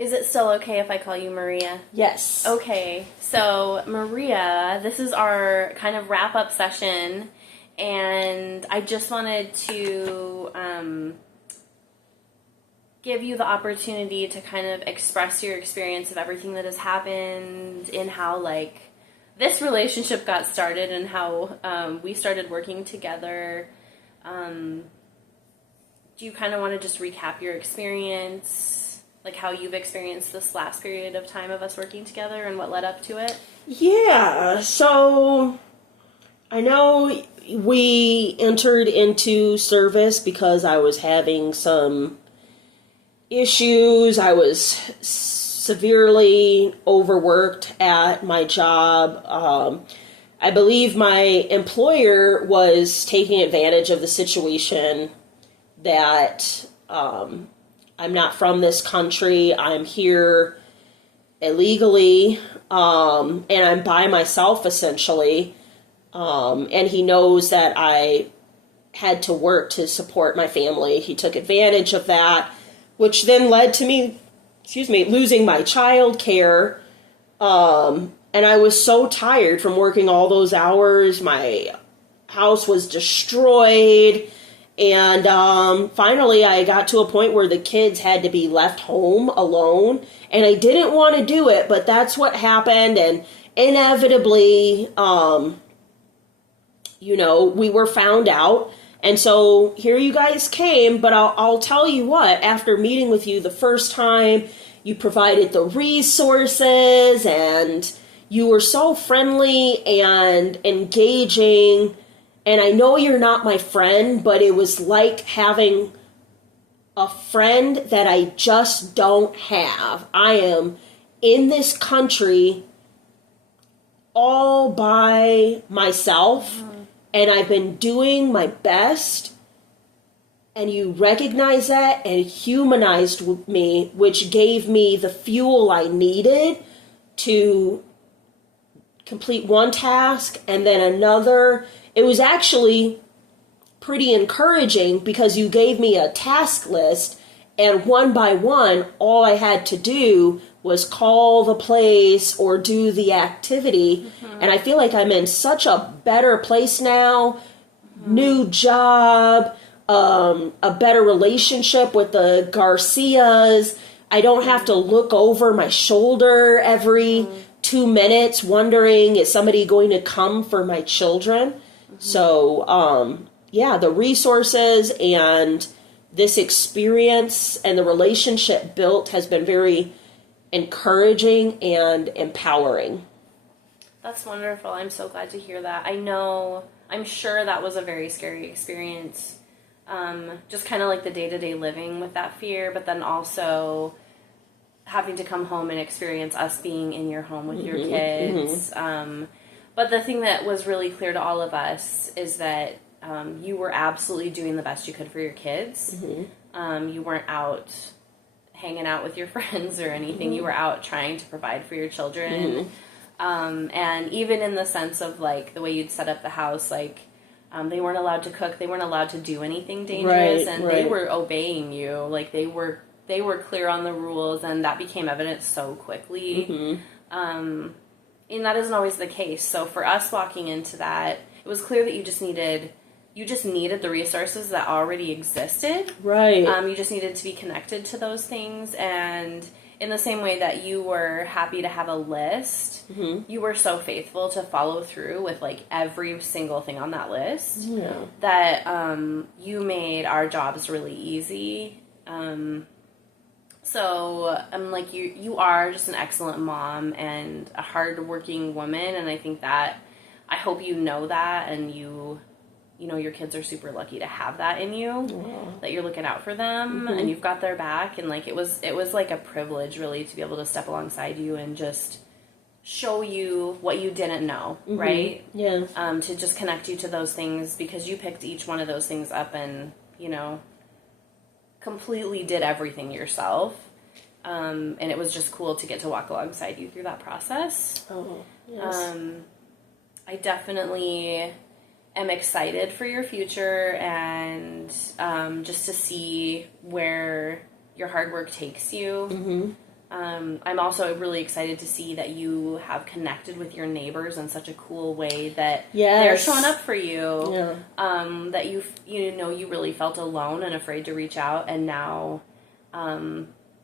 Is it still okay if I call you Maria? Yes. Okay, so Maria, this is our kind of wrap-up session, and I just wanted to give you the opportunity to kind of express your experience of everything that has happened in how, like, this relationship got started and how we started working together. Do you kind of want to just recap your experience, like how you've experienced this last period of time of us working together and what led up to it? Yeah, so I know we entered into service because I was having some issues. I was severely overworked at my job. I believe my employer was taking advantage of the situation that I'm not from this country. I'm here illegally, and I'm by myself essentially. And he knows that I had to work to support my family. He took advantage of that, which then led to me, losing my child care. And I was so tired from working all those hours. My house was destroyed. And finally, I got to a point where the kids had to be left home alone. And I didn't want to do it, but that's what happened. And inevitably, we were found out. And so here you guys came, but I'll tell you what, after meeting with you the first time, you provided the resources and you were so friendly and engaging. And I know you're not my friend, but it was like having a friend that I just don't have. I am in this country all by myself. And I've been doing my best, and you recognized that and humanized me, which gave me the fuel I needed to complete one task and then another. It was actually pretty encouraging because you gave me a task list, and one by one, all I had to do was call the place or do the activity. Mm-hmm. And I feel like I'm in such a better place now. Mm-hmm. New job, a better relationship with the Garcias. I don't have to look over my shoulder every 2 minutes wondering, is somebody going to come for my children? Mm-hmm. So, the resources and this experience and the relationship built has been very encouraging and empowering. That's wonderful. I'm so glad to hear that. I'm sure that was a very scary experience. Just kind of like the day-to-day living with that fear, but then also having to come home and experience us being in your home with mm-hmm, your kids. Mm-hmm. But the thing that was really clear to all of us is that you were absolutely doing the best you could for your kids. Mm-hmm. You weren't out hanging out with your friends or anything. Mm-hmm. You were out trying to provide for your children. Mm-hmm. And even in the sense of like the way you'd set up the house, like they weren't allowed to cook, they weren't allowed to do anything dangerous, and they were obeying you. Like they were clear on the rules, and that became evident so quickly. Mm-hmm. And that isn't always the case. So for us walking into that, it was clear that you just needed the resources that already existed. Right. You just needed to be connected to those things. And in the same way that you were happy to have a list, mm-hmm. you were so faithful to follow through with like every single thing on that list that you made our jobs really easy. So I'm like, you are just an excellent mom and a hardworking woman. And I think that, I hope you know that, and you know, your kids are super lucky to have that in you, that you're looking out for them, mm-hmm. and you've got their back. And like, it was like a privilege really to be able to step alongside you and just show you what you didn't know, mm-hmm. right? Yeah. To just connect you to those things, because you picked each one of those things up and, completely did everything yourself. And it was just cool to get to walk alongside you through that process. Oh, yes. I definitely am excited for your future and just to see where your hard work takes you. I'm also really excited to see that you have connected with your neighbors in such a cool way that they're showing up for you. Yeah. That you really felt alone and afraid to reach out, and now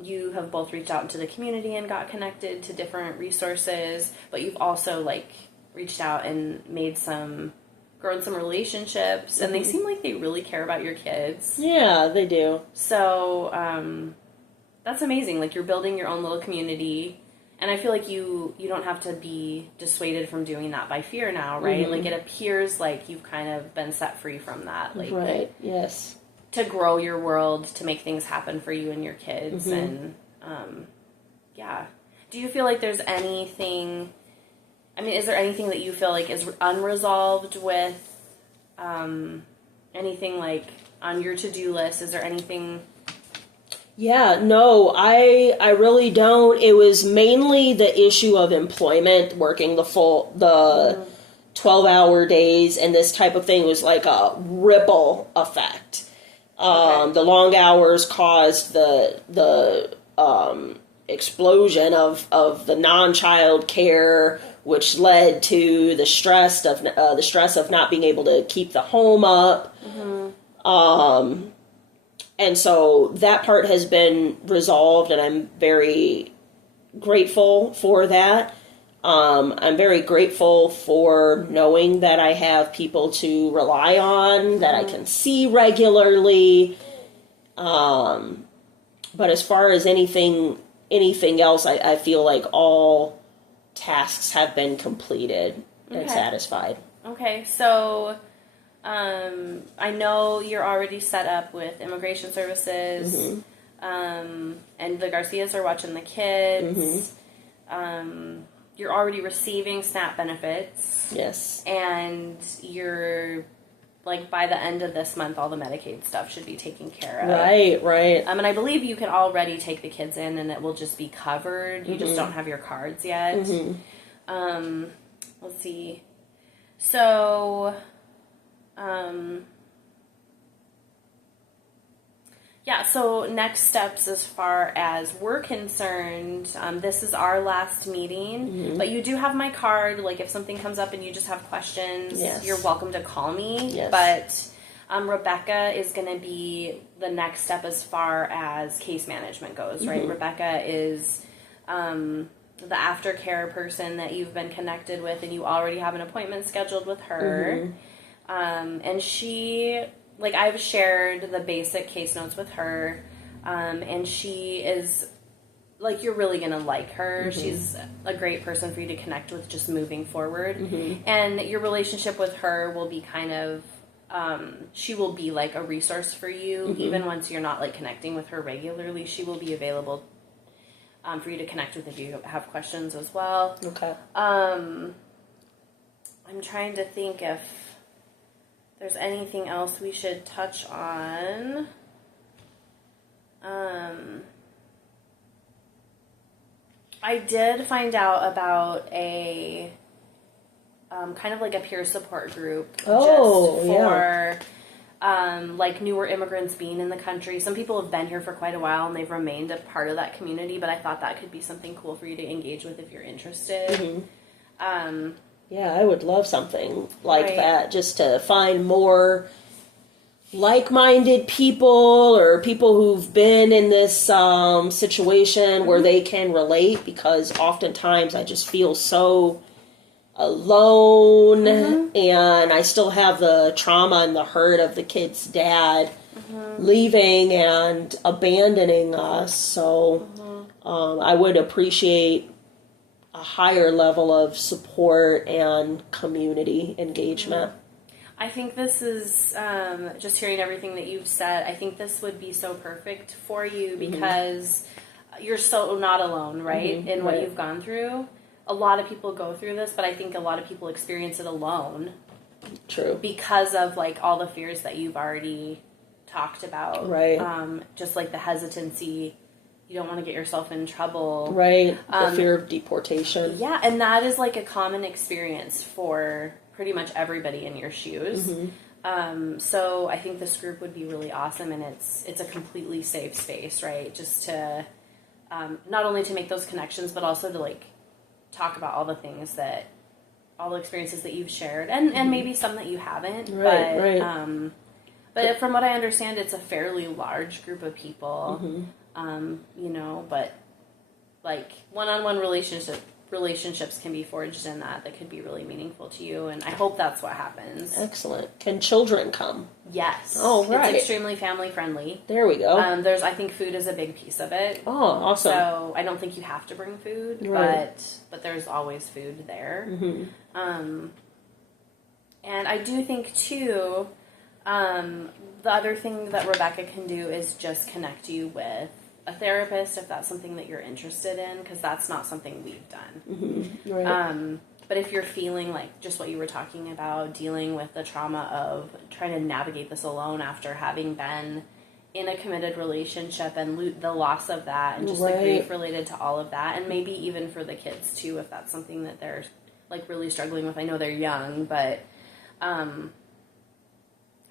you have both reached out into the community and got connected to different resources, but you've also like reached out and grown some relationships, and they seem like they really care about your kids. Yeah, they do. So that's amazing. Like, you're building your own little community, and I feel like you don't have to be dissuaded from doing that by fear now, right? Like, it appears like you've kind of been set free from that. Like, right, yes. To grow your world, to make things happen for you and your kids, and yeah. Do you feel like there's anything... I mean, is there anything that you feel like is unresolved with anything like on your to-do list? Is there anything? Yeah, no, I really don't. It was mainly the issue of employment, working the 12-hour days, and this type of thing was like a ripple effect. The long hours caused the explosion of the non-child care, which led to the stress of not being able to keep the home up. And so that part has been resolved, and I'm very grateful for that. I'm very grateful for knowing that I have people to rely on, that I can see regularly. But as far as anything else, I feel like all tasks have been completed and satisfied. Okay, so I know you're already set up with immigration services, and the Garcias are watching the kids. You're already receiving SNAP benefits. Yes. And you're, like, by the end of this month, all the Medicaid stuff should be taken care of. Right. And I believe you can already take the kids in and it will just be covered. You just don't have your cards yet. Let's see. So, yeah, so next steps as far as we're concerned, this is our last meeting, but you do have my card. Like, if something comes up and you just have questions, you're welcome to call me. Yes. But Rebecca is going to be the next step as far as case management goes, right? Rebecca is the aftercare person that you've been connected with, and you already have an appointment scheduled with her. And she... Like, I've shared the basic case notes with her, and she is, like, you're really going to like her. She's a great person for you to connect with just moving forward. And your relationship with her will be kind of, she will be, like, a resource for you. Even once you're not, like, connecting with her regularly, she will be available for you to connect with if you have questions as well. Okay. I'm trying to think if there's anything else we should touch on. I did find out about a kind of like a peer support group just for like newer immigrants being in the country. Some people have been here for quite a while and they've remained a part of that community, but I thought that could be something cool for you to engage with if you're interested. Yeah, I would love something like that, just to find more like-minded people or people who've been in this situation where they can relate, because oftentimes I just feel so alone, and I still have the trauma and the hurt of the kid's dad leaving and abandoning us, so I would appreciate a higher level of support and community engagement. I think this is, just hearing everything that you've said, I think this would be so perfect for you because you're so not alone, right, in what you've gone through. A lot of people go through this, but I think a lot of people experience it alone. True. Because of, like, all the fears that you've already talked about. Right. Just, like, the hesitancy. You don't want to get yourself in trouble. Right. The fear of deportation. Yeah, and that is, like, a common experience for pretty much everybody in your shoes. So I think this group would be really awesome, and it's a completely safe space, right? Just to not only to make those connections, but also to like talk about all the things that, all the experiences that you've shared, and maybe some that you haven't. Right, but but from what I understand, it's a fairly large group of people. You know, but like one-on-one relationships can be forged in that could be really meaningful to you, and I hope that's what happens. Excellent. Can children come? Yes. Oh, right. It's extremely family friendly. There we go. I think food is a big piece of it. Oh, awesome. So I don't think you have to bring food, Right. but there's always food there. Mm-hmm. And I do think too, the other thing that Rebecca can do is just connect you with a therapist if that's something that you're interested in, because that's not something we've done. Mm-hmm. Right. But if you're feeling like just what you were talking about, dealing with the trauma of trying to navigate this alone after having been in a committed relationship and the loss of that, and just the grief related to all of that, and maybe even for the kids too, if that's something that they're like really struggling with. I know they're young, but I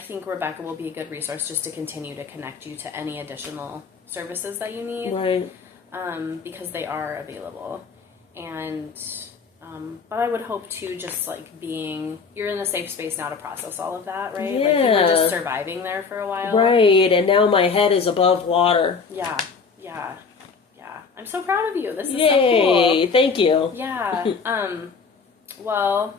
think Rebecca will be a good resource just to continue to connect you to any additional services that you need, Right. because they are available. And but I would hope too, just like you're in a safe space now to process all of that, right? Yeah. Like you were just surviving there for a while, Right, and now my head is above water. Yeah. I'm so proud of you. This is Yay! so cool. Thank you. Yeah. Well,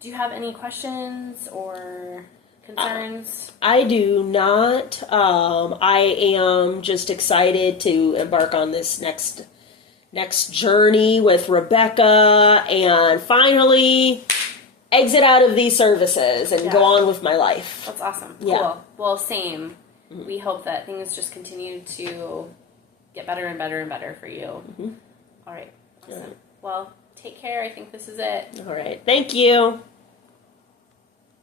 do you have any questions or concerns? I do not. I am just excited to embark on this next journey with Rebecca and finally exit out of these services and go on with my life. That's awesome. Yeah. Cool. Well, same. We hope that things just continue to get better and better and better for you. All right. Awesome. All right. Well, take care. I think this is it. All right. Thank you.